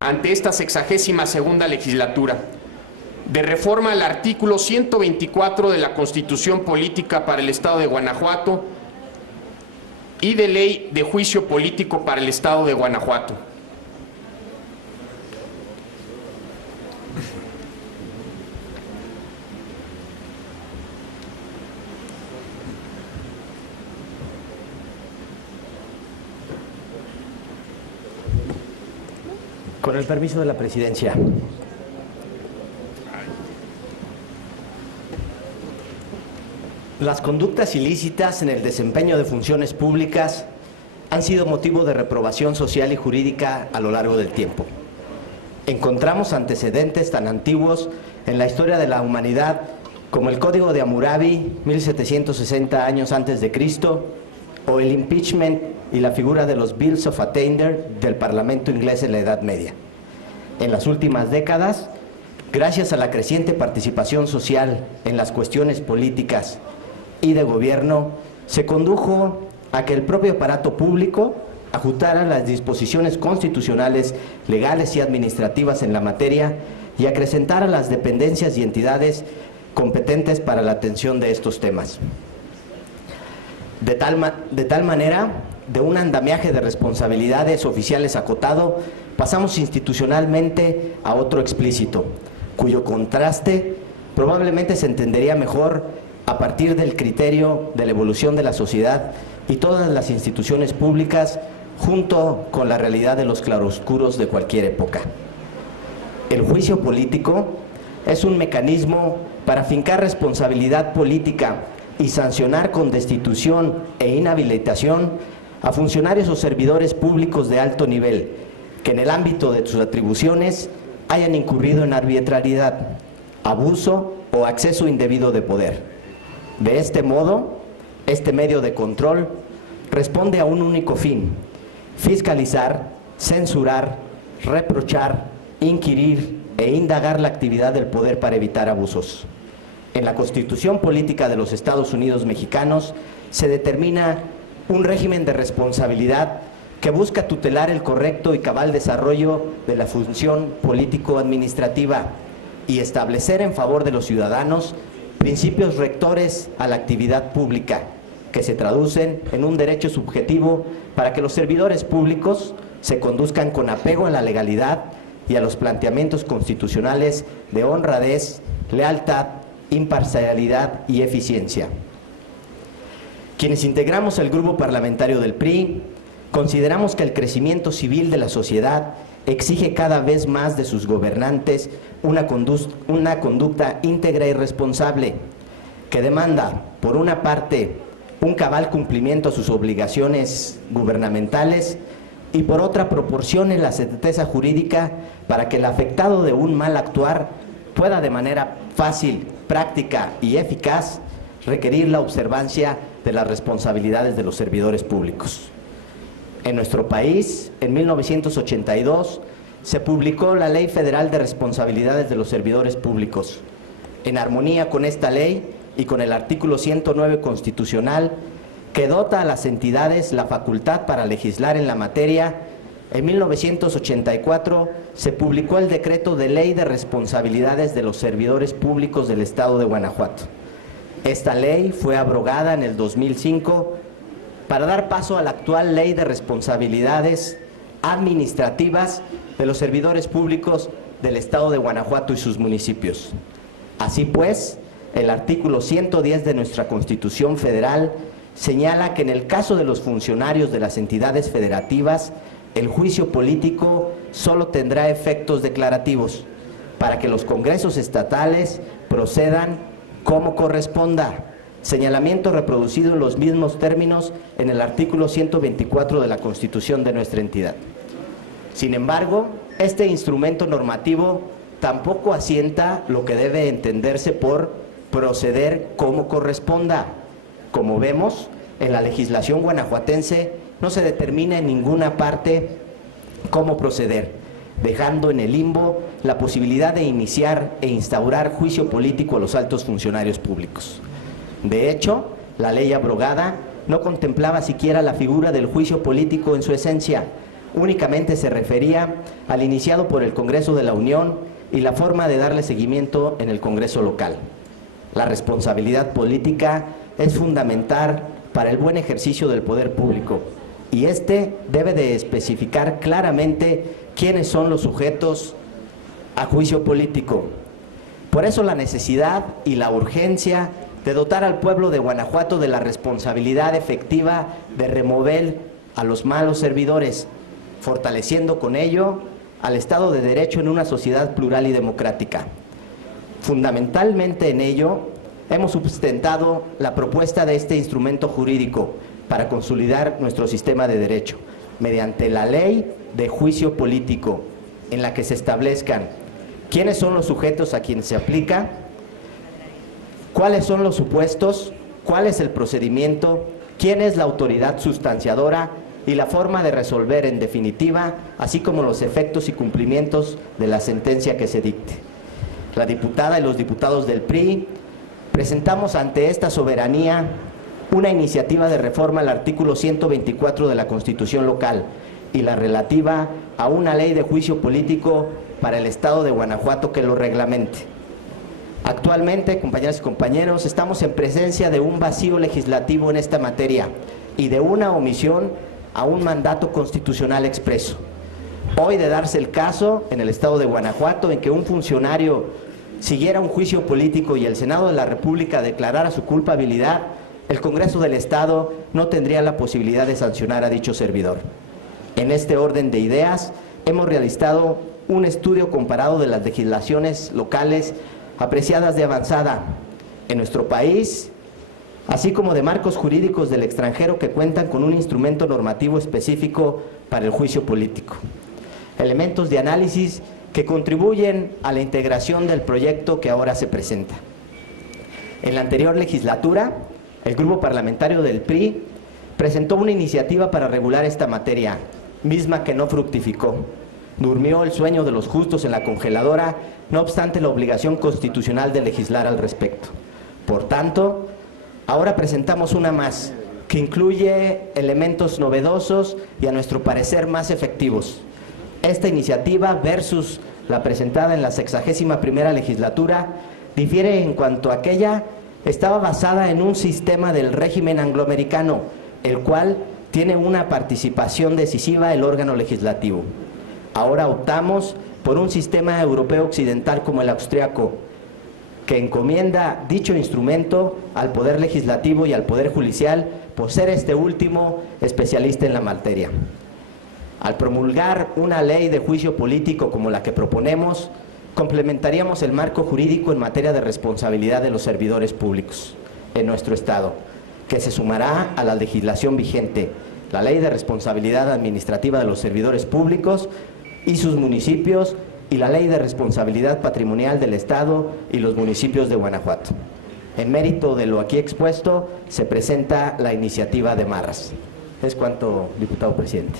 ante esta 62ª legislatura, de reforma al artículo 124 de la Constitución Política para el Estado de Guanajuato y de Ley de Juicio Político para el Estado de Guanajuato. Con el permiso de la presidencia. Las conductas ilícitas en el desempeño de funciones públicas han sido motivo de reprobación social y jurídica a lo largo del tiempo. Encontramos antecedentes tan antiguos en la historia de la humanidad como el Código de Hammurabi, 1760 años antes de Cristo, o el impeachment y la figura de los Bills of Attainder del Parlamento inglés en la Edad Media. En las últimas décadas, gracias a la creciente participación social en las cuestiones políticas y de gobierno, se condujo a que el propio aparato público ajustara las disposiciones constitucionales, legales y administrativas en la materia y acrecentara las dependencias y entidades competentes para la atención de estos temas. De tal manera, de un andamiaje de responsabilidades oficiales acotado, pasamos institucionalmente a otro explícito, cuyo contraste probablemente se entendería mejor a partir del criterio de la evolución de la sociedad y todas las instituciones públicas, junto con la realidad de los claroscuros de cualquier época. El juicio político es un mecanismo para fincar responsabilidad política y sancionar con destitución e inhabilitación a funcionarios o servidores públicos de alto nivel que en el ámbito de sus atribuciones hayan incurrido en arbitrariedad, abuso o acceso indebido de poder. De este modo, este medio de control responde a un único fin: fiscalizar, censurar, reprochar, inquirir e indagar la actividad del poder para evitar abusos. En la Constitución Política de los Estados Unidos Mexicanos se determina un régimen de responsabilidad que busca tutelar el correcto y cabal desarrollo de la función político-administrativa y establecer en favor de los ciudadanos principios rectores a la actividad pública, que se traducen en un derecho subjetivo para que los servidores públicos se conduzcan con apego a la legalidad y a los planteamientos constitucionales de honradez, lealtad, imparcialidad y eficiencia. Quienes integramos el grupo parlamentario del PRI, consideramos que el crecimiento civil de la sociedad exige cada vez más de sus gobernantes una conducta íntegra y responsable, que demanda, por una parte, un cabal cumplimiento a sus obligaciones gubernamentales y por otra proporcione la certeza jurídica para que el afectado de un mal actuar pueda de manera fácil, práctica y eficaz requerir la observancia de las responsabilidades de los servidores públicos. En nuestro país, en 1982, se publicó la Ley Federal de Responsabilidades de los Servidores Públicos. En armonía con esta ley y con el artículo 109 constitucional, que dota a las entidades la facultad para legislar en la materia, en 1984 se publicó el Decreto de Ley de Responsabilidades de los Servidores Públicos del Estado de Guanajuato. Esta ley fue abrogada en el 2005 para dar paso a la actual Ley de Responsabilidades Administrativas de los Servidores Públicos del Estado de Guanajuato y sus municipios. Así pues, el artículo 110 de nuestra Constitución Federal señala que en el caso de los funcionarios de las entidades federativas, el juicio político solo tendrá efectos declarativos para que los congresos estatales procedan como corresponda, señalamiento reproducido en los mismos términos en el artículo 124 de la Constitución de nuestra entidad. Sin embargo, este instrumento normativo tampoco asienta lo que debe entenderse por proceder como corresponda. Como vemos, en la legislación guanajuatense no se determina en ninguna parte cómo proceder, dejando en el limbo la posibilidad de iniciar e instaurar juicio político a los altos funcionarios públicos. De hecho, la ley abrogada no contemplaba siquiera la figura del juicio político en su esencia, únicamente se refería al iniciado por el Congreso de la Unión y la forma de darle seguimiento en el Congreso local. La responsabilidad política es fundamental para el buen ejercicio del poder público y este debe de especificar claramente quiénes son los sujetos a juicio político. Por eso la necesidad y la urgencia de dotar al pueblo de Guanajuato de la responsabilidad efectiva de remover a los malos servidores, fortaleciendo con ello al Estado de Derecho en una sociedad plural y democrática. Fundamentalmente en ello, hemos sustentado la propuesta de este instrumento jurídico para consolidar nuestro sistema de derecho, mediante la ley de juicio político, en la que se establezcan quiénes son los sujetos a quienes se aplica, cuáles son los supuestos, cuál es el procedimiento, quién es la autoridad sustanciadora y la forma de resolver en definitiva, así como los efectos y cumplimientos de la sentencia que se dicte. La diputada y los diputados del PRI presentamos ante esta soberanía una iniciativa de reforma al artículo 124 de la Constitución local y la relativa a una ley de juicio político para el Estado de Guanajuato que lo reglamente. Actualmente, compañeras y compañeros, estamos en presencia de un vacío legislativo en esta materia y de una omisión a un mandato constitucional expreso. Hoy, de darse el caso en el Estado de Guanajuato en que un funcionario siguiera un juicio político y el Senado de la República declarara su culpabilidad, el Congreso del Estado no tendría la posibilidad de sancionar a dicho servidor. En este orden de ideas, hemos realizado un estudio comparado de las legislaciones locales apreciadas de avanzada en nuestro país, así como de marcos jurídicos del extranjero que cuentan con un instrumento normativo específico para el juicio político. Elementos de análisis que contribuyen a la integración del proyecto que ahora se presenta. En la anterior legislatura, el grupo parlamentario del PRI presentó una iniciativa para regular esta materia, misma que no fructificó. Durmió el sueño de los justos en la congeladora, no obstante la obligación constitucional de legislar al respecto. Por tanto, ahora presentamos una más, que incluye elementos novedosos y a nuestro parecer más efectivos. Esta iniciativa versus la presentada en la 61ª legislatura difiere en cuanto a aquella estaba basada en un sistema del régimen angloamericano, el cual tiene una participación decisiva el órgano legislativo. Ahora optamos por un sistema europeo occidental como el austriaco, que encomienda dicho instrumento al Poder Legislativo y al Poder Judicial, por ser este último especialista en la materia. Al promulgar una ley de juicio político como la que proponemos, complementaríamos el marco jurídico en materia de responsabilidad de los servidores públicos en nuestro Estado, que se sumará a la legislación vigente, la Ley de Responsabilidad Administrativa de los Servidores Públicos y sus municipios y la Ley de Responsabilidad Patrimonial del Estado y los municipios de Guanajuato. En mérito de lo aquí expuesto, se presenta la iniciativa de Marras. Es cuanto, diputado presidente.